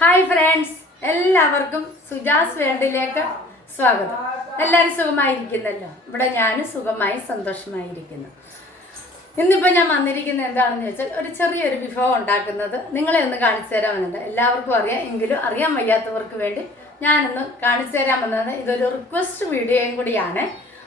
Hi friends എല്ലാവർക്കും സുജാസ് വേൾഡിലേക്ക് സ്വാഗതം. എല്ലാവരും സുഖമായിരിക്കുന്നല്ലോ? ഇവിടെ ഞാൻ സുഖമായി സന്തോഷമായിരിക്കുന്നു. ഇന്നിപ്പോൾ ഞാൻ വന്നിരിക്കുന്നത് എന്താണെന്ന് വെച്ചാൽ ഒരു ചെറിയൊരു വിഭവം ഉണ്ടാക്കുന്നത് നിങ്ങളെ ഒന്ന് കാണിച്ചു തരാമെന്നുണ്ട്. എല്ലാവർക്കും അറിയാം. എങ്കിലും അറിയാൻ വയ്യാത്തവർക്ക് വേണ്ടി ഞാനൊന്ന് കാണിച്ചു തരാമെന്നത് ഇതൊരു റിക്വസ്റ്റ് വീഡിയോയും കൂടിയാണ്.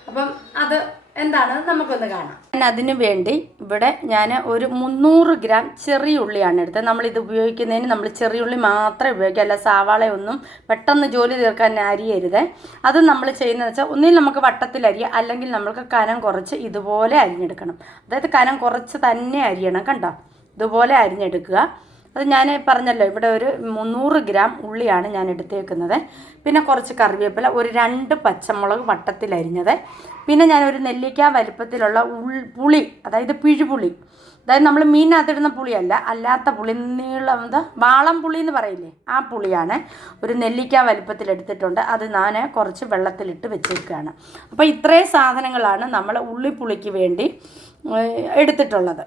അപ്പം അത് എന്താണെന്ന് നമുക്കൊന്ന് കാണാം. ഞാൻ അതിന് വേണ്ടി ഇവിടെ ഞാൻ ഒരു മുന്നൂറ് ഗ്രാം ചെറിയ ഉള്ളിയാണ് എടുത്തത്. നമ്മൾ ഇത് ഉപയോഗിക്കുന്നതിന് നമ്മൾ ചെറിയ ഉള്ളി മാത്രമേ ഉപയോഗിക്കുക അല്ല സവാളയൊന്നും പെട്ടെന്ന് ജോലി തീർക്കാൻ അരിയരുത്. അത് നമ്മൾ ചെയ്യുന്നത് വെച്ചാൽ ഒന്നിൽ നമുക്ക് വട്ടത്തിൽ അരിയ അല്ലെങ്കിൽ നമ്മൾക്ക് കനം കുറച്ച് ഇതുപോലെ അരിഞ്ഞെടുക്കണം. അതായത് കനം കുറച്ച് തന്നെ അരിയണം കണ്ടോ? ഇതുപോലെ അരിഞ്ഞെടുക്കുക. അത് ഞാൻ പറഞ്ഞല്ലോ ഇവിടെ ഒരു മുന്നൂറ് ഗ്രാം ഉള്ളിയാണ് ഞാൻ എടുത്തേക്കുന്നത്. പിന്നെ കുറച്ച് കറിവേപ്പില ഒരു രണ്ട് പച്ചമുളക് വട്ടത്തിൽ അരിഞ്ഞത്. പിന്നെ ഞാൻ ഒരു നെല്ലിക്ക വലിപ്പത്തിലുള്ള ഉൾ പുളി അതായത് പിഴുപുളി. അതായത് നമ്മൾ മീനകത്തിടുന്ന പുളിയല്ല അല്ലാത്ത പുളി നീളം വാളം പുളി എന്ന് പറയില്ലേ ആ പുളിയാണ് ഒരു നെല്ലിക്ക വലിപ്പത്തിൽ എടുത്തിട്ടുണ്ട്. അത് ഞാൻ കുറച്ച് വെള്ളത്തിലിട്ട് വെച്ചേക്കുകയാണ് അപ്പോൾ ഇത്രയും സാധനങ്ങളാണ് നമ്മൾ ഉള്ളിപ്പുളിക്ക് വേണ്ടി എടുത്തിട്ടുള്ളത്.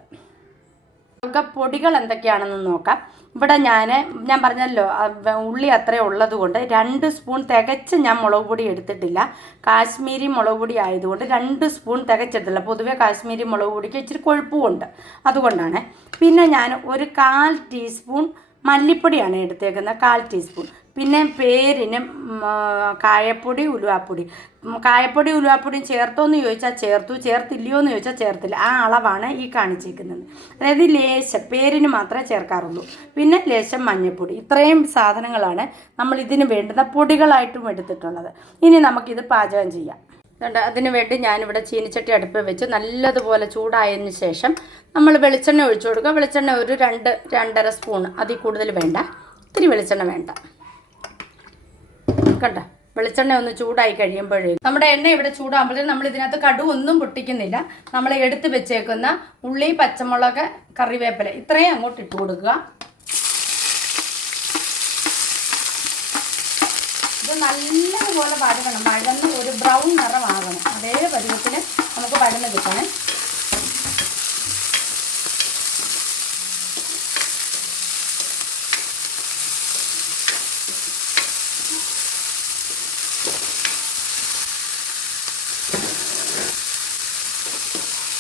നമുക്ക് പൊടികൾ എന്തൊക്കെയാണെന്ന് നോക്കാം. ഇവിടെ ഞാൻ ഞാൻ പറഞ്ഞല്ലോ ഉള്ളി അത്രേ ഉള്ളത് കൊണ്ട് രണ്ട് സ്പൂൺ തികച്ച് ഞാൻ മുളക് പൊടി എടുത്തിട്ടില്ല. കാശ്മീരി മുളക് പൊടി ആയതുകൊണ്ട് രണ്ട് സ്പൂൺ തികച്ചെടുത്തില്ല പൊതുവെ കാശ്മീരി മുളക് പൊടിക്ക് ഇച്ചിരി കൊഴുപ്പുമുണ്ട്. അതുകൊണ്ടാണ്. പിന്നെ ഞാൻ ഒരു കാൽ ടീസ്പൂൺ മല്ലിപ്പൊടിയാണ് എടുത്തേക്കുന്നത്. കാൽ ടീസ്പൂൺ. പിന്നെ പേരിന് കായപ്പൊടി ഉലുവാപ്പൊടി. കായപ്പൊടി ഉലുവാപ്പൊടിയും ചേർത്തോ എന്ന് ചോദിച്ചാൽ ചേർത്തു ചേർത്തില്ലയോ എന്ന് ചോദിച്ചാൽ ചേർത്തില്ല. ആ അളവാണ് ഈ കാണിച്ചിരിക്കുന്നത് അതായത് ലേശം പേരിന് മാത്രമേ ചേർക്കാറുള്ളൂ. പിന്നെ ലേശം മഞ്ഞൾപ്പൊടി ഇത്രയും സാധനങ്ങളാണ് നമ്മൾ ഇതിന് വേണ്ടുന്ന പൊടികളായിട്ടും എടുത്തിട്ടുള്ളത്. ഇനി നമുക്കിത് പാചകം ചെയ്യാം. അതുകൊണ്ട് അതിന് വേണ്ടി ഞാനിവിടെ ചീനിച്ചട്ടി അടുപ്പ് വെച്ച് നല്ലതുപോലെ ചൂടായതിന് ശേഷം നമ്മൾ വെളിച്ചെണ്ണ ഒഴിച്ചു കൊടുക്കുക. വെളിച്ചെണ്ണ ഒരു രണ്ട് രണ്ടര സ്പൂൺ അതിൽ കൂടുതൽ വേണ്ട. ഇത്തിരി വെളിച്ചെണ്ണ വേണ്ട. കണ്ട വെളിച്ചെണ്ണ ഒന്ന് ചൂടായി കഴിയുമ്പോഴേ. നമ്മുടെ എണ്ണ ഇവിടെ ചൂടാകുമ്പോഴേ നമ്മൾ ഇതിനകത്ത് കടു ഒന്നും പൊട്ടിക്കുന്നില്ല. നമ്മൾ എടുത്ത് വെച്ചേക്കുന്ന ഉള്ളി പച്ചമുളക് കറിവേപ്പില ഇത്രയും അങ്ങോട്ട് ഇട്ട് കൊടുക്കുക. ഇത് നല്ലതുപോലെ വഴകണം വഴന്ന് ഒരു ബ്രൗൺ നിറമാകണം. അതേ പരുവത്തിൽ നമുക്ക് വഴന്ന് കിട്ടണേ.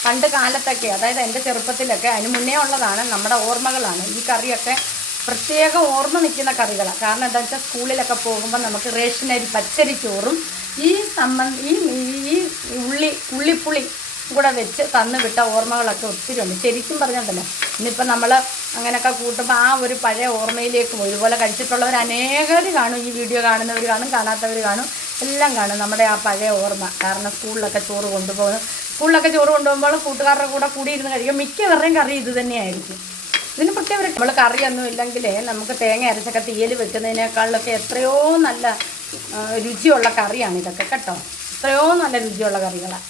പണ്ട് കാലത്തൊക്കെ അതായത് എന്റെ ചെറുപ്പത്തിലൊക്കെ അതിന് മുന്നേ ഉള്ളതാണ് നമ്മുടെ ഓർമ്മകളാണ്. ഈ കറിയൊക്കെ പ്രത്യേക ഓർമ്മ നിൽക്കുന്ന കറികളാണ്. കാരണം എന്താ വെച്ചാൽ സ്കൂളിലൊക്കെ പോകുമ്പോൾ നമുക്ക് റേഷൻ അരി പച്ചരി ചോറും ഈ സംബന്ധ ഈ ഈ ഉള്ളി ഉള്ളിപ്പുളി കൂടെ വെച്ച് തന്നു വിട്ട ഓർമ്മകളൊക്കെ ഒത്തിരി ഉണ്ട്. ശരിക്കും പറഞ്ഞിട്ടല്ലേ ഇന്നിപ്പോൾ നമ്മൾ അങ്ങനെയൊക്കെ കൂട്ടുമ്പോൾ ആ ഒരു പഴയ ഓർമ്മയിലേക്ക് ഒരുപോലെ കഴിച്ചിട്ടുള്ളവർ അനേകർ കാണും. ഈ വീഡിയോ കാണുന്നവർ കാണും കാണാത്തവർ കാണും എല്ലാം കാണും നമ്മുടെ ആ പഴയ ഓർമ്മ. കാരണം സ്കൂളിലൊക്കെ ചോറ് കൊണ്ടുപോകുന്നു. സ്കൂളിലൊക്കെ ചോറ് കൊണ്ടുപോകുമ്പോൾ കൂട്ടുകാരുടെ കൂടെ കൂടി ഇരുന്ന് കഴിക്കും. മിക്കവരുടെയും കറി ഇത് തന്നെയായിരിക്കും. ഇതിന് പ്രത്യേക നമ്മൾ കറിയൊന്നും ഇല്ലെങ്കിൽ നമുക്ക് തേങ്ങ അരച്ചൊക്കെ തീയൽ വെക്കുന്നതിനേക്കാളൊക്കെ എത്രയോ നല്ല രുചിയുള്ള കറിയാണ് ഇതൊക്കെ കേട്ടോ? എത്രയോ നല്ല രുചിയുള്ള കറികളാണ്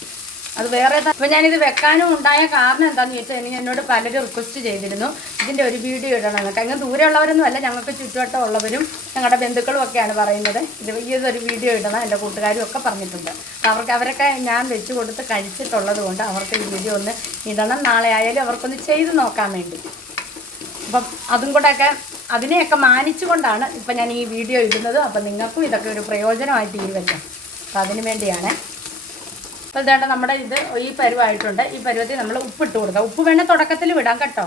അത് വേറെ അപ്പം ഞാനിത് വെക്കാനും ഉണ്ടായ കാരണം എന്താണെന്ന് ചോദിച്ചാൽ എനിക്ക് എന്നോട് പലരും റിക്വസ്റ്റ് ചെയ്തിരുന്നു. ഇതിന്റെ ഒരു വീഡിയോ ഇടണം എന്നൊക്കെ. അങ്ങ് ദൂരെയുള്ളവരൊന്നും അല്ല ഞങ്ങൾക്ക് ചുറ്റുവട്ടം ഉള്ളവരും ഞങ്ങളുടെ ബന്ധുക്കളും ഒക്കെയാണ് പറയുന്നത്. ഇത് ഇതൊരു വീഡിയോ ഇടണം എന്റെ കൂട്ടുകാരും ഒക്കെ പറഞ്ഞിട്ടുണ്ട്. അപ്പോൾ അവർക്ക് അവരൊക്കെ ഞാൻ വെച്ച് കൊടുത്ത് കഴിച്ചിട്ടുള്ളത് കൊണ്ട് അവർക്ക് ഈ വീഡിയോ ഒന്ന് ഇടണം. നാളെ ആയാലും അവർക്കൊന്ന് ചെയ്ത് നോക്കാൻ വേണ്ടി. അപ്പം അതും കൂടെയൊക്കെ അതിനെയൊക്കെ മാനിച്ചുകൊണ്ടാണ് ഇപ്പം ഞാൻ ഈ വീഡിയോ ഇടുന്നത്. അപ്പം നിങ്ങൾക്കും ഇതൊക്കെ ഒരു പ്രയോജനമായിട്ട് ഇരുവല്ലോ അപ്പം അതിനു വേണ്ടിയാണ് അപ്പോൾ ഇതേണ്ട നമ്മുടെ ഇത് ഈ പരുവായിട്ടുണ്ട്. ഈ പരുവത്തിൽ നമ്മൾ ഉപ്പിട്ട് കൊടുക്കാം. ഉപ്പ് വേണേൽ തുടക്കത്തിൽ വിടാം കേട്ടോ.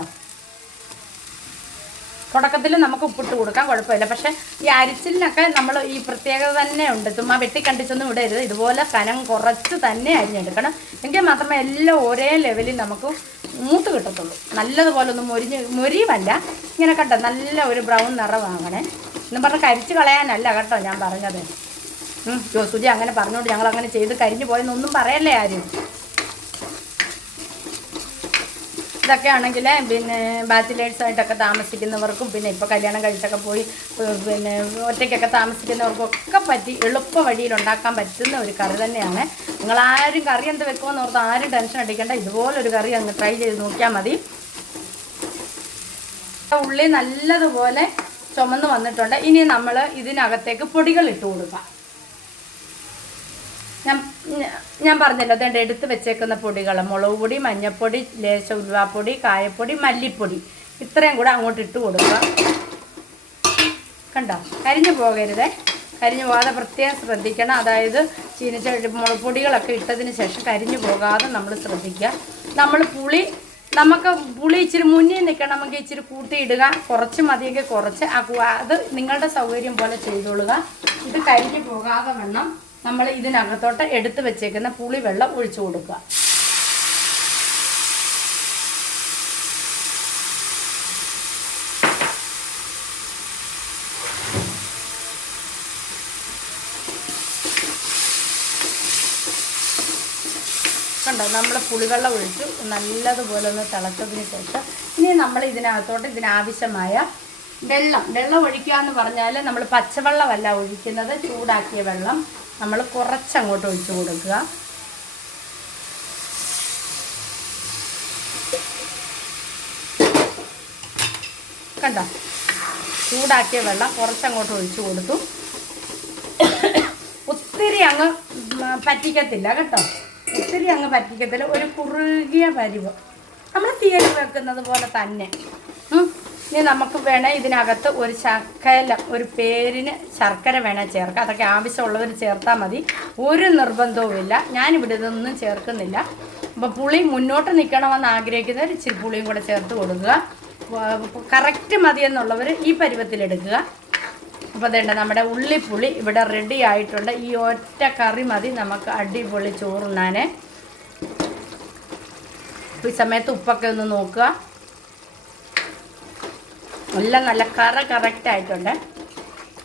തുടക്കത്തിൽ നമുക്ക് ഉപ്പിട്ട് കൊടുക്കാൻ കുഴപ്പമില്ല. പക്ഷേ ഈ അരിച്ചിലിനൊക്കെ നമ്മൾ ഈ പ്രത്യേകത തന്നെ ഉണ്ട്. ചുമ്മാ വെട്ടിക്കണ്ടിച്ചൊന്നും ഇടരുത് ഇതുപോലെ കനം കുറച്ച് തന്നെ അരിഞ്ഞെടുക്കണം. എങ്കിൽ മാത്രമേ എല്ലാം ഒരേ ലെവലിൽ നമുക്ക് മൂത്ത് കിട്ടത്തുള്ളൂ. നല്ലതുപോലെ ഒന്ന് മൊരിഞ്ഞ് മൊരിയുമല്ല. ഇങ്ങനെ കേട്ടോ നല്ല ഒരു ബ്രൗൺ നിറമാകണേ എന്നും പറഞ്ഞ് കരിച്ച് കളയാനല്ല കേട്ടോ ഞാൻ പറഞ്ഞത്. ജോസുജി അങ്ങനെ പറഞ്ഞോണ്ട് ഞങ്ങൾ അങ്ങനെ ചെയ്ത് കരിഞ്ഞു പോയെന്നൊന്നും പറയല്ലേ ആരും? ഇതൊക്കെ ആണെങ്കിൽ പിന്നെ ബാച്ചിലേഴ്സ് ആയിട്ടൊക്കെ താമസിക്കുന്നവർക്കും പിന്നെ ഇപ്പോൾ കല്യാണം കഴിച്ചൊക്കെ പോയി പിന്നെ ഒറ്റയ്ക്കൊക്കെ താമസിക്കുന്നവർക്കും ഒക്കെ പറ്റി എളുപ്പ വഴിയിൽ ഉണ്ടാക്കാൻ പറ്റുന്ന ഒരു കറി തന്നെയാണ്. നിങ്ങൾ ആരും കറി എന്ത് വെക്കുമെന്ന് ഓർത്ത് ആരും ടെൻഷൻ അടിക്കേണ്ട. ഇതുപോലൊരു കറി അങ്ങ് ട്രൈ ചെയ്ത് നോക്കിയാൽ മതി. ഉള്ളി നല്ലതുപോലെ ചുമന്ന് വന്നിട്ടുണ്ട്. ഇനി നമ്മൾ ഇതിനകത്തേക്ക് പൊടികൾ ഇട്ട് കൊടുക്കാം. ഞാൻ ഞാൻ പറഞ്ഞല്ലോ അതുകൊണ്ട് എടുത്ത് വെച്ചേക്കുന്ന പൊടികൾ മുളക് പൊടി മഞ്ഞൾപ്പൊടി ലേശ ഉലുവാപ്പൊടി കായപ്പൊടി മല്ലിപ്പൊടി ഇത്രയും കൂടെ അങ്ങോട്ട് ഇട്ട് കൊടുക്കുക. കണ്ടോ? കരിഞ്ഞു പോകരുതേ. കരിഞ്ഞു പോകാതെ പ്രത്യേകം ശ്രദ്ധിക്കണം. അതായത് ചീനച്ച മുളക് പൊടികളൊക്കെ ഇട്ടതിന് ശേഷം കരിഞ്ഞു പോകാതെ നമ്മൾ ശ്രദ്ധിക്കുക. നമ്മൾ പുളി നമുക്ക് പുളി ഇച്ചിരി മുന്നിൽ നിൽക്കണമെങ്കിൽ ഇച്ചിരി കൂട്ടിയിടുക. കുറച്ച് മതിയെങ്കിൽ കുറച്ച്. അത് നിങ്ങളുടെ സൗകര്യം പോലെ ചെയ്തോളുക. ഇത് കരിഞ്ഞു പോകാതെ വേണം നമ്മൾ ഇതിനകത്തോട്ട് എടുത്ത് വെച്ചേക്കുന്ന പുളി വെള്ളം ഒഴിച്ചു കൊടുക്കുക. കണ്ടോ? നമ്മൾ പുളിവെള്ളം ഒഴിച്ചു. നല്ലതുപോലെ ഒന്ന് തിളച്ചതിന് ശേഷം ഇനി നമ്മൾ ഇതിനകത്തോട്ട് ഇതിനാവശ്യമായ വെള്ളം. വെള്ളം ഒഴിക്കുക എന്ന് പറഞ്ഞാൽ നമ്മൾ പച്ചവെള്ളമല്ല ഒഴിക്കുന്നത് ചൂടാക്കിയ വെള്ളം. നമ്മൾ കുറച്ചങ്ങോട്ട് ഒഴിച്ചു കൊടുക്കുക. കണ്ടോ? ചൂടാക്കിയ വെള്ളം കുറച്ചങ്ങോട്ട് ഒഴിച്ചു കൊടുത്തു. ഒത്തിരി അങ്ങ് പറ്റിക്കത്തില്ല കേട്ടോ. ഒത്തിരി അങ്ങ് പറ്റിക്കത്തില്ല. ഒരു കുറുകിയ പരിവ്. നമ്മൾ തീയൽ വെക്കുന്നത് പോലെ തന്നെ. ഇനി നമുക്ക് വേണേൽ ഇതിനകത്ത് ഒരു ശർക്കര ഒരു പേരിന് ശർക്കര വേണേൽ ചേർക്കാം. അതൊക്കെ ആവശ്യമുള്ളവർ ചേർത്താൽ മതി. ഒരു നിർബന്ധവുമില്ല. ഞാനിവിടെ ഇതൊന്നും ചേർക്കുന്നില്ല. അപ്പോൾ പുളി മുന്നോട്ട് നിൽക്കണമെന്ന് ആഗ്രഹിക്കുന്നവർ ഇച്ചിരി പുളിയും കൂടെ ചേർത്ത് കൊടുക്കുക. കറക്റ്റ് മതിയെന്നുള്ളവർ ഈ പരുവത്തിലെടുക്കുക. അപ്പോൾ അതേണ്ട നമ്മുടെ ഉള്ളിപ്പുളി ഇവിടെ റെഡി ആയിട്ടുണ്ട്. ഈ ഒറ്റ കറി മതി നമുക്ക് അടിപൊളി അപ്പോൾ ഈ സമയത്ത് ഉപ്പൊക്കെ ഒന്ന് നോക്കുക. എല്ലാം നല്ല കറ കറക്റ്റ് ആയിട്ടുണ്ട്.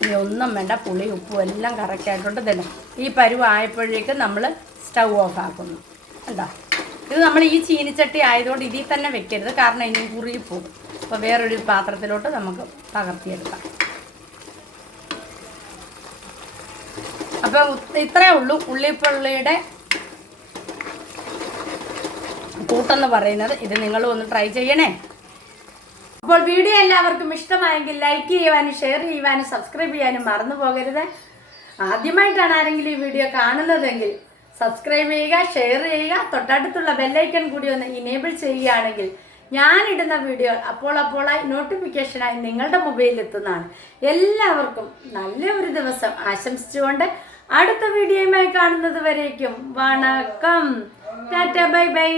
ഇനി ഒന്നും വേണ്ട പുളി ഉപ്പും എല്ലാം കറക്റ്റ് ആയിട്ടുണ്ട്. തന്നെ ഈ പരുവ് ആയപ്പോഴേക്ക് നമ്മൾ സ്റ്റൗ ഓഫ് ആക്കുന്നു. കണ്ടോ? ഇത് നമ്മൾ ഈ ചീനിച്ചട്ടി ആയതുകൊണ്ട് ഇതിൽ തന്നെ വെക്കരുത്. കാരണം ഇനി കുറുകി പോകും. അപ്പോൾ വേറൊരു പാത്രത്തിലോട്ട് നമുക്ക് പകർത്തിയെടുക്കാം അപ്പം ഇത്രയേ ഉള്ളൂ. ഉള്ളിപ്പുള്ളിയുടെ കൂട്ടെന്ന് പറയുന്നത്. ഇത് നിങ്ങളും ഒന്ന് ട്രൈ ചെയ്യണേ. അപ്പോൾ വീഡിയോ എല്ലാവർക്കും ഇഷ്ടമായെങ്കിൽ ലൈക്ക് ചെയ്യുവാനും ഷെയർ ചെയ്യുവാനും സബ്സ്ക്രൈബ് ചെയ്യാനും മറന്നു പോകരുത്. ആദ്യമായിട്ടാണ് ആരെങ്കിലും ഈ വീഡിയോ കാണുന്നതെങ്കിൽ സബ്സ്ക്രൈബ് ചെയ്യുക ഷെയർ ചെയ്യുക. തൊട്ടടുത്തുള്ള ബെല്ലൈക്കൺ കൂടി ഒന്ന് ഇനേബിൾ ചെയ്യുകയാണെങ്കിൽ ഞാനിടുന്ന വീഡിയോ അപ്പോൾ അപ്പോളായി നോട്ടിഫിക്കേഷനായി നിങ്ങളുടെ മൊബൈലിൽ എത്തുന്നതാണ് എല്ലാവർക്കും നല്ല ഒരു ദിവസം ആശംസിച്ചുകൊണ്ട് അടുത്ത വീഡിയോയുമായി കാണുന്നത് വരേക്കും. വണക്കം. Tata bye bye.